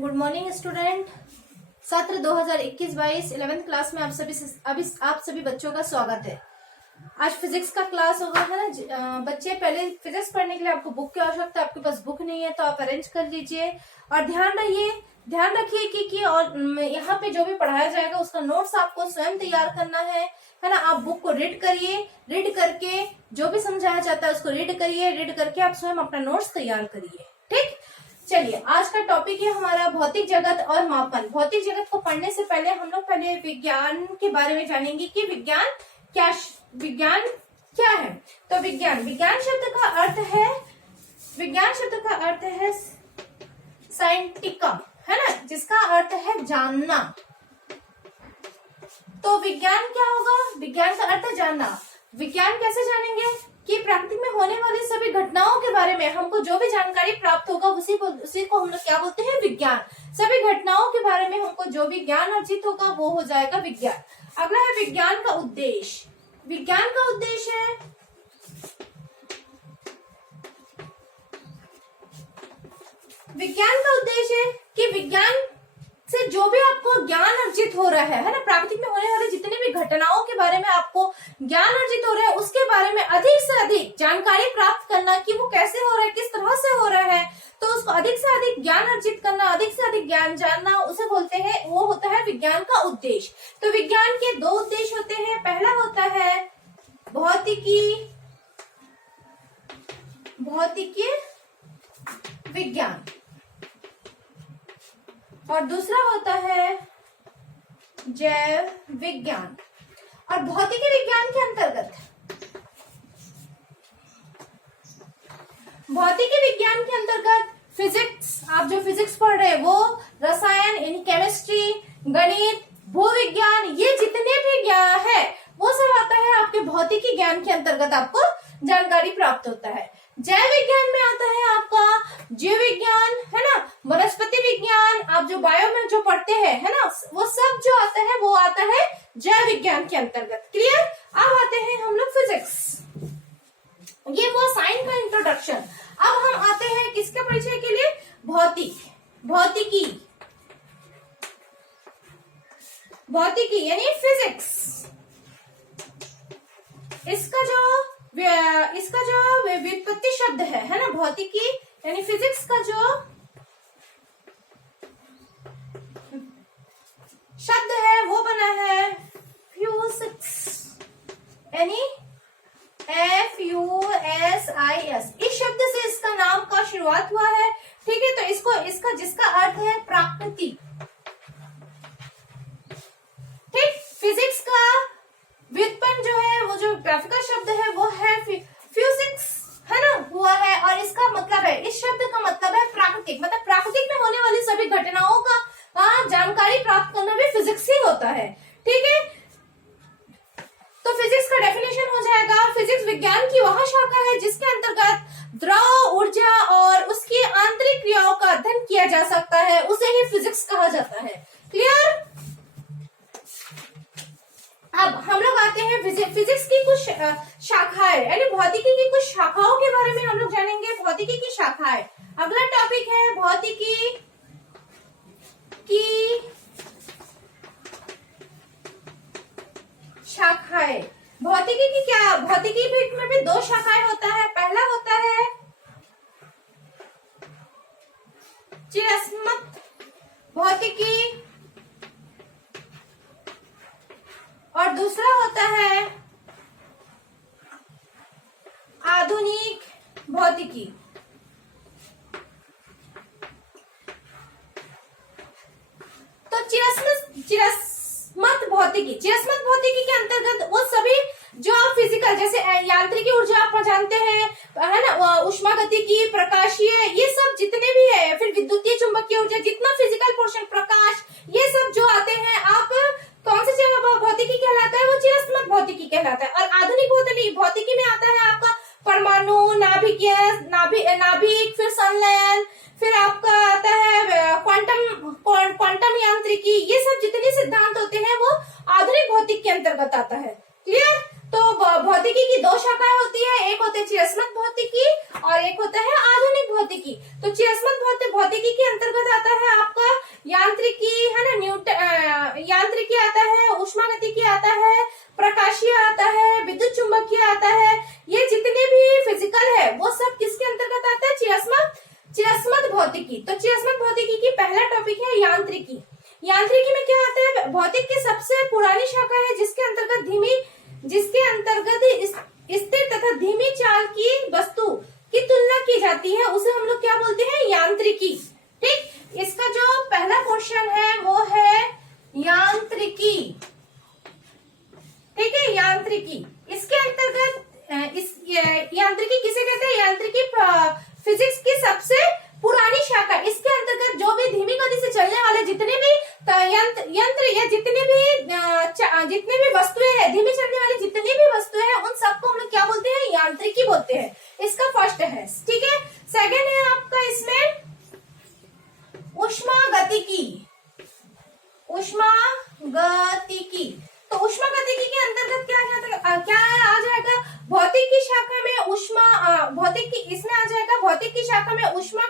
Good morning student. सत्र 2021-22 11th class में आप सभी बच्चों का स्वागत है। आज फिजिक्स का क्लास होगा, है ना। बच्चे, पहले फिजिक्स पढ़ने के लिए आपको बुक की आवश्यकता है। आपके पास बुक नहीं है तो आप अरेंज कर लीजिए और ध्यान रखिए कि और यहाँ पे जो भी पढ़ाया जाएगा उसका नोट्स आपको स्वयं तैयार करना है ना। आप बुक को रीड करिए, रीड करके जो भी समझाया जाता है उसको रीड करिए, रीड करके आप स्वयं अपना नोट्स तैयार करिए। ठीक, चलिए आज का टॉपिक है हमारा भौतिक जगत और मापन। भौतिक जगत को पढ़ने से पहले हम लोग पहले विज्ञान के बारे में जानेंगे कि विज्ञान क्या है। तो विज्ञान शब्द का अर्थ है साइंटिका, है ना, जिसका अर्थ है जानना। तो विज्ञान क्या होगा? विज्ञान का अर्थ है जानना। विज्ञान कैसे जानेंगे कि प्रकृति में होने वाली सभी घटनाओं के बारे में हमको जो भी जानकारी प्राप्त होगा उसी को हम लोग क्या बोलते हैं? विज्ञान। सभी घटनाओं के बारे में हमको जो भी ज्ञान अर्जित होगा वो हो जाएगा विज्ञान। अगला है विज्ञान का उद्देश्य। विज्ञान का उद्देश्य है कि विज्ञान से जो भी आपको ज्ञान अर्जित हो रहा है ना, प्राकृतिक में होने वाले जितने भी घटनाओं के बारे में आपको ज्ञान अर्जित हो रहा है उसके बारे में अधिक से अधिक जानकारी प्राप्त करना कि वो कैसे हो रहा है, किस तरह से हो रहा है। तो उसको अधिक से अधिक ज्ञान अर्जित करना, अधिक से अधिक ज्ञान जानना, उसे बोलते हैं, वो होता है विज्ञान का उद्देश्य। तो विज्ञान के दो उद्देश्य होते हैं। पहला होता है भौतिकी विज्ञान और दूसरा होता है जैव विज्ञान। और भौतिकी विज्ञान के अंतर्गत फिजिक्स, आप जो फिजिक्स पढ़ रहे हैं वो, रसायन यानी केमिस्ट्री, गणित, भूविज्ञान, ये जितने भी ज्ञान है वो सब आता है आपके भौतिकी ज्ञान के अंतर्गत, आपको जानकारी प्राप्त होता है। जैव विज्ञान में आता है आपका जीव विज्ञान, है ना, वनस्पति विज्ञान, आप जो बायो में जो पढ़ते हैं, है ना, वो सब जो आता है वो आता है जैव विज्ञान के अंतर्गत। क्लियर? अब आते हैं हम लोग फिजिक्स। ये वो साइंस का इंट्रोडक्शन। अब हम आते हैं किसके परिचय के लिए? भौतिकी यानी फिजिक्स। इसका जो व्युत्पत्ति शब्द है ना, भौतिकी यानी फिजिक्स का जो शब्द है वो बना है फ्यूसिक्स यानी FUSIS। इस शब्द से इसका नाम का शुरुआत हुआ है। ठीक है, तो जिसका अर्थ है प्रकृति। ठीक, फिजिक्स का व्युत्पन्न जो है, वो जो ग्राफिकल शब्द है वो है फ्यूसिक्स, है ना, हुआ है। और इसका मतलब है, इस शब्द का मतलब है प्राकृतिक, मतलब प्राकृतिक में होने वाली सभी घटनाओं का जानकारी प्राप्त करना भी फिजिक्स ही होता है। ठीक है, तो फिजिक्स का डेफिनेशन हो जाएगा, फिजिक्स विज्ञान की वह शाखा है जिसके अंतर्गत द्रव, ऊर्जा और उसकी आंतरिक क्रियाओं का अध्ययन किया जा सकता है, उसे ही फिजिक्स कहा जाता है। क्लियर? अब हम लोग आते हैं फिजिक्स की कुछ शाखाएं, यानी भौतिकी की कुछ शाखाओं के बारे में हम लोग जानेंगे। भौतिकी की शाखाएं, अगला टॉपिक है भौतिकी की शाखाएं। भौतिकी में भी दो शाखाएं होता है। पहला होता है चिरस्मत भौतिकी और दूसरा होता है आधुनिक भौतिकी। तो चिरस्मत भौतिकी के अंतर्गत वो सभी जो आप फिजिकल, जैसे यांत्रिकी ऊर्जा आप जानते हैं, है ना, उष्मागतिकी, प्रकाशीय, ये सब जितने भी है, फिर विद्युतीय चुंबकीय ऊर्जा, जितना फिजिकल पोर्शन, प्रकाश, ये सब जो आते हैं, आप कौन सी भौतिकी कहलाता है? वो चिरस्मत भौतिकी कहलाता है। और आधुनिक भौतिकी में आता है आपका परमाणु, नाभिक, फिर संलयन, फिर आपका आता है क्वांटम यांत्रिकी, ये सब जितने सिद्धांत होते हैं वो आधुनिक भौतिक के अंतर्गत आता है। क्लियर? तो भौतिकी की दो शाखाएं होती है, एक होती है चिरस्मत भौतिकी और एक होता है आधुनिक भौतिकी। तो चिरस्मत भौतिकी के अंतर्गत आता है आपका यांत्रिकी है ना, यांत्रिकी आता है, उष्मागतिकी आता है, प्रकाशीय आता है, विद्युत चुंबकीय आता है। ये जितने भी फिजिकल है वो सब किसके अंतर्गत आता है? चिरस्मत भौतिकी। तो चिरस्मत भौतिकी की पहला टॉपिक है यांत्रिकी। यांत्रिकी में क्या आता है? भौतिक की सबसे पुरानी शाखा है जिसके अंतर्गत स्थिर तथा धीमी चाल की वस्तु की तुलना की जाती है, उसे हम लोग क्या बोलते हैं? यांत्रिकी। ठीक, इसका जो पहला क्वेश्चन है वो है यांत्रिकी। ठीक है, यांत्रिकी। इसके अंतर्गत यांत्रिकी किसे कहते हैं? यांत्रिकी फिजिक्स की सबसे पुरानी शाखा। इसके अंतर्गत जो भी धीमी गति से चलने वाले जितने भी यंत्र या जितने भी वस्तुएं हैं, धीमी चलने वाली जितनी भी वस्तुएं हैं, उन सबको हम लोग क्या बोलते हैं? यांत्रिकी बोलते हैं। इसका फर्स्ट है। ठीक है, सेकंड है आपका इसमें उष्मागतिकी। उष्मागतिकी, तो उष्मागतिकी के अंतर्गत क्या आ जाएगा? भौतिक की शाखा में इसमें आ जाएगा भौतिक की शाखा में उष्मा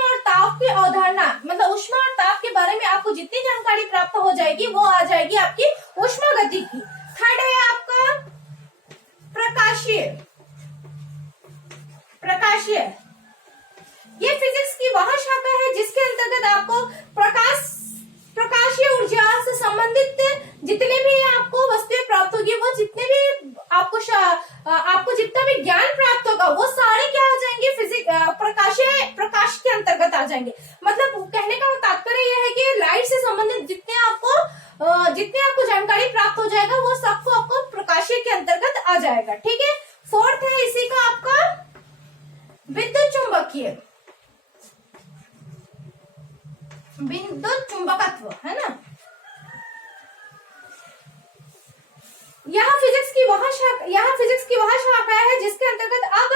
और ताप की अवधारणा, मतलब उष्मा और ताप के बारे में आपको जितनी जानकारी प्राप्त हो जाएगी वो आ जाएगी आपकी उष्मागतिकी। थर्ड है आपका प्रकाशीय। ये फिजिक्स की वह शाखा है जिसके अंतर्गत आपको प्रकाशीय ऊर्जा से संबंधित जितने भी आपको वस्तुएं प्राप्त होगी, वो जितने भी आपको जितना भी ज्ञान प्राप्त होगा वो सारे क्या आ जाएंगे? प्रकाश के अंतर्गत आ जाएंगे। मतलब कहने का तात्पर्य यह है कि लाइट से संबंधित जितने आपको जानकारी प्राप्त हो जाएगा वो सबको आपको प्रकाशीय के अंतर्गत आ जाएगा। ठीक है, फोर्थ है इसी का आपका विद्युत चुंबकत्व, है ना। यहाँ फिजिक्स की वह शाखा है जिसके अंतर्गत आप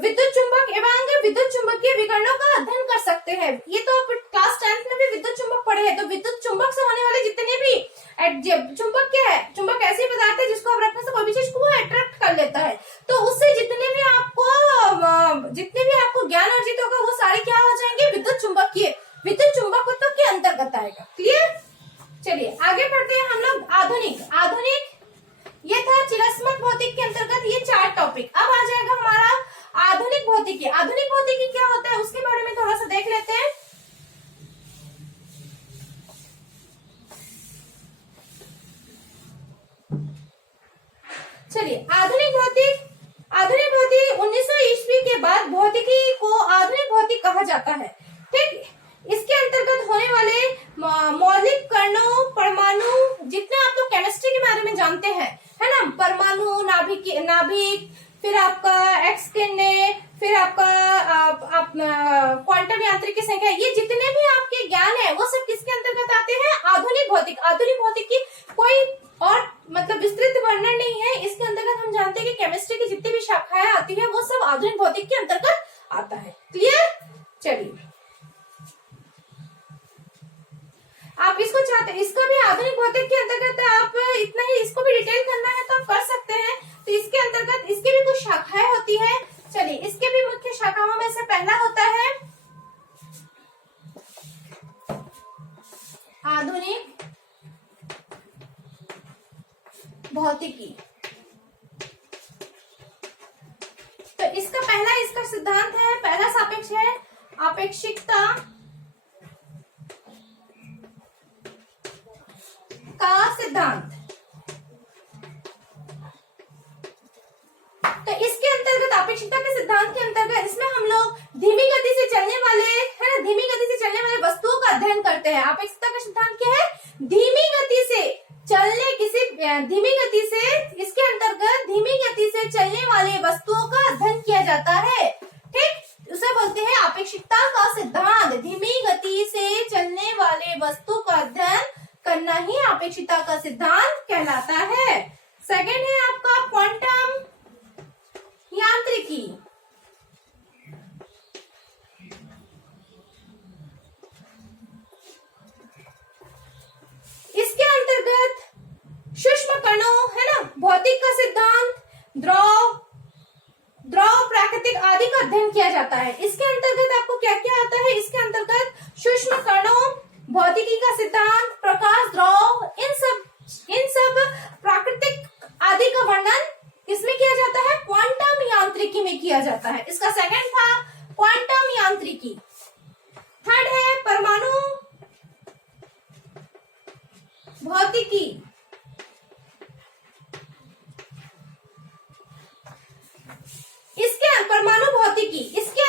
विद्युत चुंबक एवं विद्युत चुंबकीय विकर्णों का अध्ययन कर सकते हैं। ये तो आप क्लास 10th में भी विद्युत चुंबक पढ़े हैं। तो विद्युत चुंबक से होने वाले जितने भी चुंबक क्या है? चुंबक ऐसी पदार्थ है जिसको आप रखने से कोई भी चीज को अट्रैक्ट कर लेता है। तो उससे जितने भी आपको ज्ञान अर्जित होगा वो सारे क्या हो जाएंगे? विद्युत चुंबकत्व के अंतर्गत आएगा। क्लियर? चलिए आगे बढ़ते हैं हम लोग। आधुनिक ये था चिरस्मत भौतिक के अंतर्गत ये 4 टॉपिक। अब आ जाएगा हमारा आधुनिक भौतिकी। आधुनिक भौतिकी क्या होता है उसके बारे में थोड़ा सा देख लेते हैं। चलिए, आधुनिक भौतिक 1900 ईस्वी के बाद भौतिकी को आधुनिक भौतिक कहा जाता है। ठीक, इसके अंतर्गत होने वाले मौलिक कणों, परमाणु, जितने आप लोग केमिस्ट्री के बारे में जानते हैं, है ना, परमाणु, नाभिक, फिर आपका एक्स किरणें, फिर आपका क्वांटम यांत्रिकी संख्या, ये जितने भी आपके ज्ञान है वो सब किसके अंतर्गत आते हैं? आधुनिक भौतिक। आधुनिक भौतिक की कोई और मतलब विस्तृत वर्णन नहीं है। इसके अंतर्गत हम जानते हैं कि केमिस्ट्री की जितनी भी शाखाएं आती है वो सब आधुनिक भौतिक के अंतर्गत आता है। क्लियर? चलिए, आप इसको चाहते हैं इसका भी आधुनिक भौतिक के अंतर्गत आप इतना ही, इसको भी डिटेल करना है तो आप कर सकते हैं। तो इसके अंतर्गत इसकी भी कुछ शाखाएं होती है। चलिए, इसके भी मुख्य शाखाओं में से पहला होता है आधुनिक भौतिकी। तो इसका सिद्धांत है, पहला सापेक्ष है आपेक्षिकता का सिद्धांत। तो इसके अंतर्गत आपेक्षिकता के सिद्धांत के अंतर्गत इसमें हम लोग धीमी गति से चलने वाले वस्तुओं का अध्ययन करते हैं। आपेक्षिकता का सिद्धांत क्या है? धीमी गति से इसके अंतर्गत धीमी गति से चलने वाले वस्तुओं का अध्ययन किया जाता है। ठीक, उसे बोलते हैं आपेक्षिकता का सिद्धांत। धीमी गति से चलने वाले वस्तु का अध्ययन करना ही आपेक्षिकता का सिद्धांत कहलाता है। सेकंड है आपका क्वांटम यांत्रिकी। इसके अंतर्गत सूक्ष्म कणों, है ना, भौतिक का सिद्धांत, द्रव, प्राकृतिक आदि का अध्ययन किया जाता है। इसके अंतर्गत आपको क्या क्या आता है? इसके अंतर्गत सूक्ष्म कणों, भौतिकी का सिद्धांत, प्रकाश द्रव, इन सब प्राकृतिक आदि का वर्णन किसमें किया जाता है? क्वांटम यांत्रिकी में किया जाता है। इसका सेकंड था क्वांटम यांत्रिकी। थर्ड है परमाणु भौतिकी। इसके परमाणु भौतिकी, इसके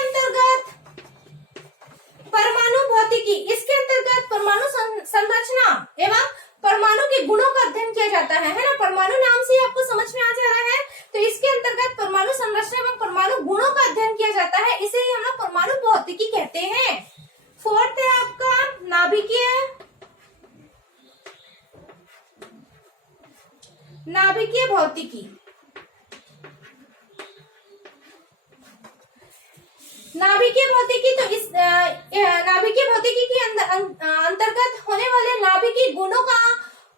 अंतर्गत परमाणु संरचना एवं परमाणु के गुणों का अध्ययन किया जाता है ना। परमाणु नाम से ही आपको समझ में आ जा रहा है, तो इसके अंतर्गत परमाणु संरचना एवं परमाणु गुणों का अध्ययन किया जाता है, इसे ही हम लोग परमाणु भौतिकी कहते हैं। फोर्थ है आपका नाभिकीय भौतिकी। नाभिकीय भौतिकी, तो इस नाभिकीय भौतिकी के अंतर्गत होने वाले नाभिकीय गुणों का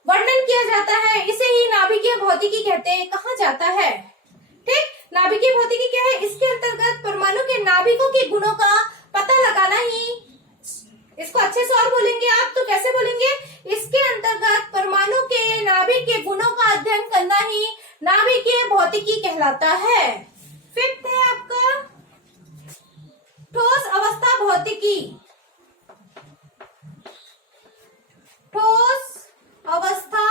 वर्णन किया जाता है, इसे ही नाभिकीय भौतिकी कहते हैं, कहा जाता है। ठीक, नाभिकीय भौतिकी क्या है? इसके अंतर्गत परमाणु के नाभिकों के गुणों का पता लगाना ही, इसको अच्छे से और बोलेंगे आप तो कैसे बोलेंगे? इसके अंतर्गत परमाणु के नाभिक के गुणों का अध्ययन करना ही नाभिकीय भौतिकी कहलाता है। फिफ्थ है आपका ठोस अवस्था भौतिकी। ठोस अवस्था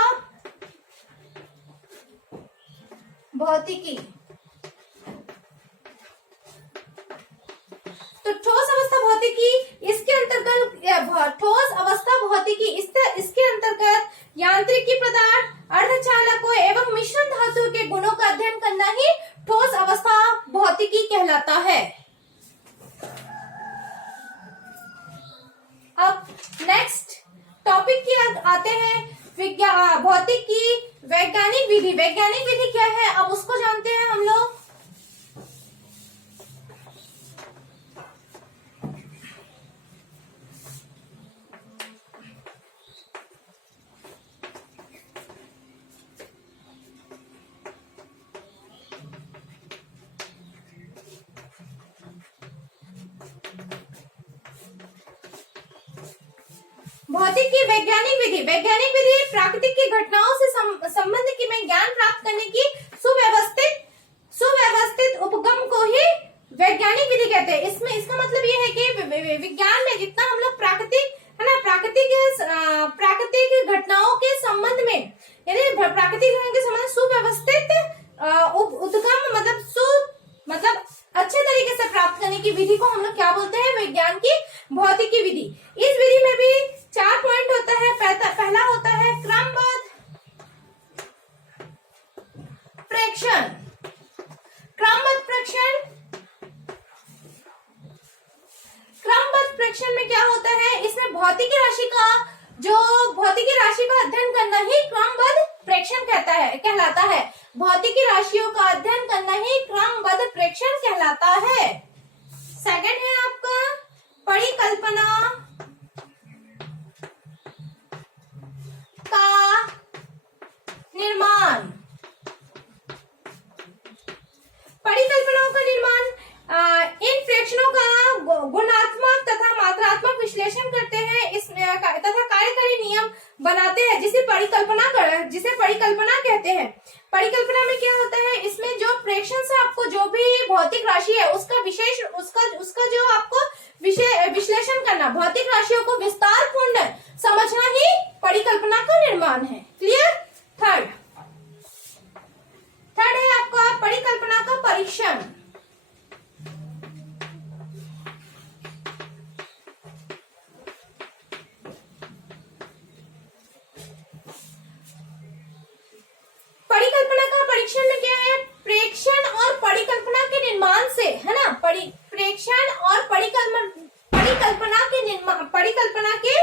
भौतिकी, तो ठोस अवस्था भौतिकी इसके अंतर्गत ठोस अवस्था भौतिकी इसके अंतर्गत यांत्रिकी पदार्थ, अर्धचालकों एवं मिश्रण धातुओं के गुणों का अध्ययन करना ही ठोस अवस्था भौतिकी कहलाता है। अब नेक्स्ट टॉपिक की आते हैं भौतिकी वैज्ञानिक विधि। वैज्ञानिक विधि क्या है, अब उसको जानते हैं हम लोग। भौतिक की वैज्ञानिक विधि। वैज्ञानिक विधि प्राकृतिक की घटनाओं से संबंध की में ज्ञान प्राप्त करने की सुव्यवस्थित उपगम को ही वैज्ञानिक विधि कहते हैं। इसमें इसका मतलब ये है कि विज्ञान में जितना हम लोग प्राकृतिक घटनाओं के संबंध में, यानी प्राकृतिक घटनाओं के संबंध सुव्यवस्थित उद्गम मतलब अच्छे तरीके से प्राप्त करने की विधि को हम लोग क्या बोलते हैं? विज्ञान की भौतिकी विधि। इस विधि में भी 4 पॉइंट होता है। पहला होता है क्रमबद्ध प्रेक्षण। क्रमबद्ध प्रेक्षण में क्या होता है? इसमें भौतिकी राशि का अध्ययन करना ही क्रमबद्ध प्रेक्षण कहलाता है। भौतिकी राशियों का अध्ययन करना ही क्रमबद्ध प्रेक्षण कहलाता है। सेकंड है आपका परिकल्पना का निर्माण। परिकल्पनाओं का निर्माण इन प्रेक्षणों का गुणात्मक तथा मात्रात्मक विश्लेषण करते हैं, इसमें तथा कार्यकारी नियम बनाते हैं, जिसे परिकल्पना कहते हैं। परिकल्पना में क्या होता है? इसमें जो प्रेक्षण से आपको जो भी भौतिक राशि है उसका जो आपको विश्लेषण करना, भौतिक राशियों को विस्तार पूर्ण समझना ही परिकल्पना का निर्माण है। क्लियर? थर्ड है आपका परिकल्पना का परीक्षण। परिकल्पना का परीक्षण में क्या है? प्रेक्षण और परिकल्पना के निर्माण से, है ना, प्रेक्षण और परिकल्पना के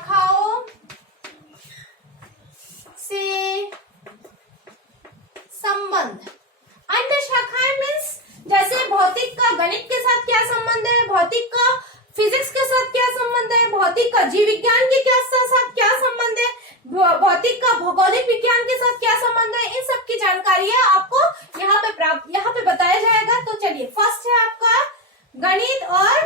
शाखाओं से संबंध। अन्य शाखाएं मीन्स जैसे भौतिक का गणित के साथ क्या संबंध है, भौतिक का फिजिक्स के साथ क्या संबंध है, भौतिक का जीव विज्ञान के साथ क्या संबंध है, भौतिक का भौगोलिक विज्ञान के साथ क्या संबंध है, इन सब की जानकारी है आपको यहाँ पे बताया जाएगा। तो चलिए, फर्स्ट है आपका गणित और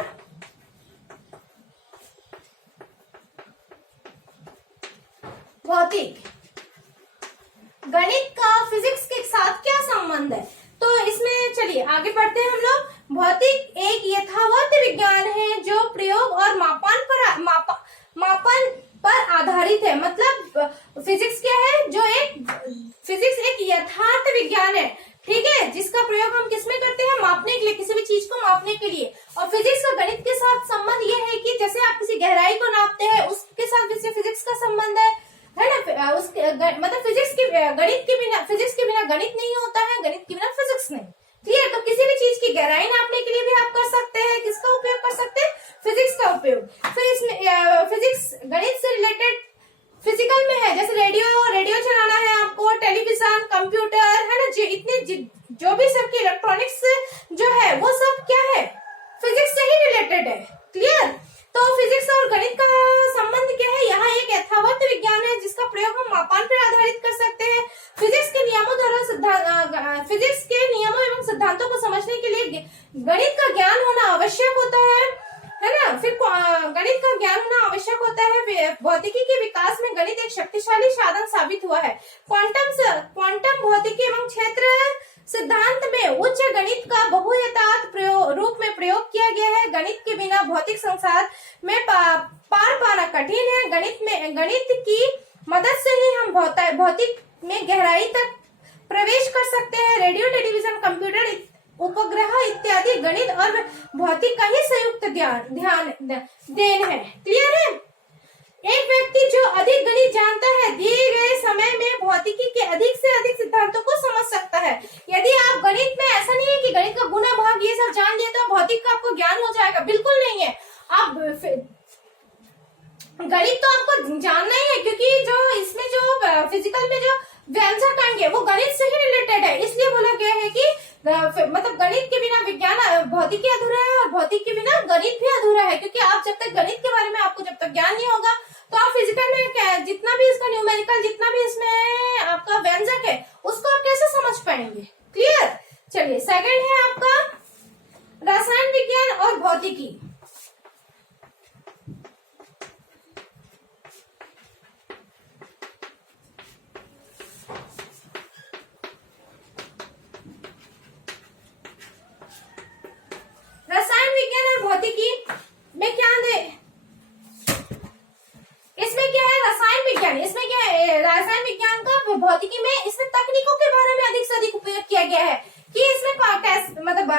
भौतिक। गणित का फिजिक्स के साथ क्या संबंध है, तो इसमें चलिए आगे बढ़ते हैं हम लोग। भौतिक एक यथावत विज्ञान है जो प्रयोग और मापन पर आधारित है। मतलब फिजिक्स क्या है, जो फिजिक्स एक यथार्थ विज्ञान है, ठीक है, जिसका प्रयोग हम किसमें करते हैं, मापने के लिए, किसी भी चीज को मापने के लिए। और फिजिक्स का गणित के साथ संबंध ये है कि जैसे आप किसी गहराई को नापते हैं, उसके साथ भी फिजिक्स का संबंध है ना। उसके मतलब फिजिक्स के बिना गणित नहीं होता है, गणित के बिना फिजिक्स नहीं। क्लियर? तो किसी भी चीज की गहराई नापने के लिए भी आप कर सकते हैं, किसका उपयोग कर सकते हैं, फिजिक्स का उपयोग। फिर इसमें फिजिक्स गणित से रिलेटेड फिजिकल में है, जैसे रेडियो चलाना है आपको, टेलीविजन, कंप्यूटर, है ना, जो भी सबकी इलेक्ट्रॉनिक्स जो है वो सब क्या है, फिजिक्स से ही रिलेटेड है। क्लियर? तो फिजिक्स और गणित का संबंध क्या है, यहाँ एक यथावत विज्ञान है जिसका प्रयोग हम मापन पर आधारित कर सकते हैं। फिजिक्स के नियमों एवं सिद्धांतों को समझने के लिए गणित का ज्ञान होना आवश्यक होता है ना। फिर गणित का ज्ञान होना आवश्यक होता है। भौतिकी के विकास में गणित एक शक्तिशाली साधन साबित हुआ है। क्वांटम भौतिकी एवं क्षेत्र सिद्धांत में उच्च गणित का बहुयतात रूप में प्रयोग किया गया है। गणित के बिना भौतिक संसार में पार पाना कठिन है। गणित की मदद से ही हम भौतिक में गहराई तक प्रवेश कर सकते हैं। रेडियो, टेलीविजन, कंप्यूटर, उपग्रह इत्यादि गणित और भौतिक का ही संयुक्त देन है। क्लियर है? एक व्यक्ति जो अधिक गणित जानता है, दिए गए समय में भौतिकी के अधिक से अधिक सिद्धांतों को समझ सकता है। यदि आप गणित में, ऐसा नहीं है कि गणित का गुना भाग ये सब जान लिए तो भौतिक का आपको ज्ञान हो जाएगा, बिल्कुल नहीं है। आप गणित तो आपको जानना ही है, क्योंकि जो इसमें जो फिजिकल में जो व्यंजक आएंगे वो गणित से ही रिलेटेड है। इसलिए बोला गया है कि मतलब गणित के बिना विज्ञान, भौतिकी अधूरा है और भौतिक के बिना गणित भी अधूरा है। क्योंकि आप जब तक गणित के बारे में आपको जब तक ज्ञान नहीं होगा तो आप फिजिकल में जितना भी इसका न्यूमेरिकल, जितना भी इसमें आपका व्यंजक है, उसको आप कैसे समझ पाएंगे। क्लियर? चलिए, सेकंड है आपका रसायन विज्ञान और भौतिकी। रसायन विज्ञान और भौतिकी में क्या इसमें क्या है, रसायन विज्ञान, इसमें क्या है, रसायन विज्ञान का भौतिकी में, इसमें तकनीकों के बारे में अधिक से अधिक उपयोग किया गया है कि इसमें मतलब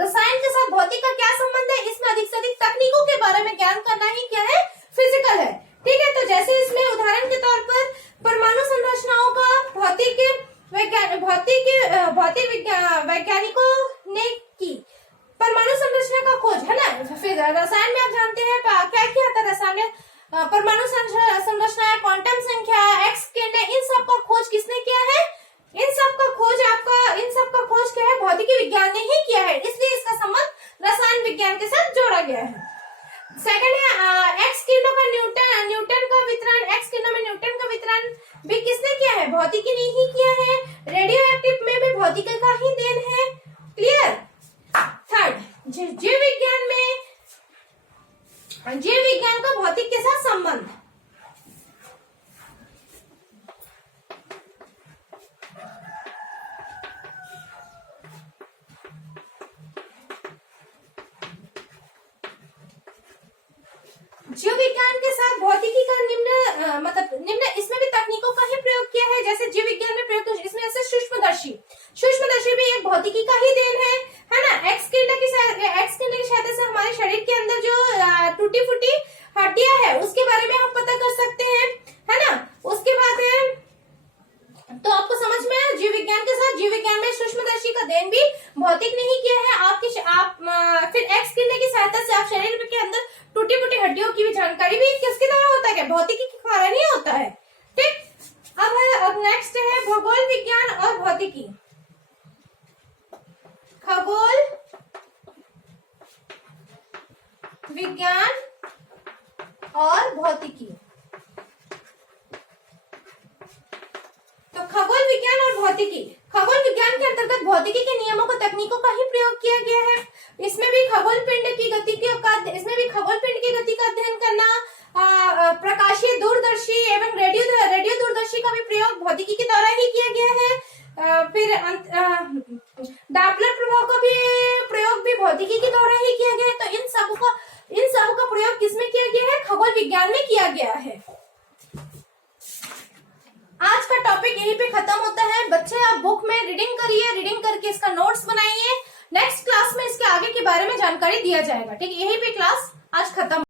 रसायन के साथ भौतिक का क्या संबंध है। इसमें अधिक से अधिक तकनीकों के बारे में ज्ञान करना ही क्या है, फिजिकल है। ठीक है? तो जैसे इसमें उदाहरण के तौर पर परमाणु संरचनाओं का भौतिक वैज्ञानिकों ने की परमाणु संरचना का खोज, है ना। फिर रसायन में आप जानते हैं क्या किया था रसायन में, परमाणु संरचना, क्वांटम संख्या, एक्स किरणें, इन सब का खोज किसने किया है, इन सब का खोज क्या है, भौतिकी विज्ञान ने ही किया है। इसलिए इसका संबंध रसायन विज्ञान के साथ जोड़ा गया है। सेकंड है एक्स किरणों का न्यूटन का वितरण। एक्स किरणों में न्यूटन का वितरण भी किसने किया है, भौतिकी ने ही किया है। रेडियो एक्टिव में भी भौतिकी का ही देन है। क्लियर? थर्ड, जीव विज्ञान का भौतिक के साथ संबंध। जीव विज्ञान के साथ भौतिकी का निम्न इसमें भी तकनीकों का ही प्रयोग किया है। जैसे जीव विज्ञान में प्रयोग, इसमें जैसे सूक्ष्मदर्शी भी एक भौतिकी का ही देन है ना। एक्स किरण की सहायता से हमारे शरीर के अंदर जो टूटी फूटी हड्डियां है उसके बारे में हम पता कर सकते हैं, है ना। उसके बाद है, तो आपको समझ में आया, जीव विज्ञान के साथ जीव विज्ञान में सूक्ष्मदर्शी का देन भी भौतिक ने ही किया है। फिर एक्स किरण की सहायता से आप शरीर के अंदर टूटी फूटी हड्डियों की भी जानकारी भी किसके द्वारा होता है, भौतिकी के कारण ही होता है। ठीक, अब नेक्स्ट है भूगोल विज्ञान और भौतिकी। खगोल विज्ञान और भौतिकी। तो खगोल विज्ञान और भौतिकी, खगोल विज्ञान के अंतर्गत भौतिकी के नियमों को तकनीकों का ही प्रयोग किया गया है। इसमें भी खगोल पिंड की गति का अध्ययन करना, प्रकाशीय दूरदर्शी एवं रेडियो दूरदर्शी का भी प्रयोग भौतिकी के द्वारा ही किया गया है। फिर डॉपलर प्रभाव का भी प्रयोग भी भौतिकी के द्वारा ही किया गया है। तो इन सब का प्रयोग किसमें किया गया है? खगोल विज्ञान में किया गया है। आज का टॉपिक यहीं पे खत्म होता है। बच्चे आप बुक में रीडिंग करिए, रीडिंग करके इसका नोट्स बनाइए। नेक्स्ट क्लास में इसके आगे के बारे में जानकारी दिया जाएगा। ठीक, यहीं पे क्लास आज खत्म।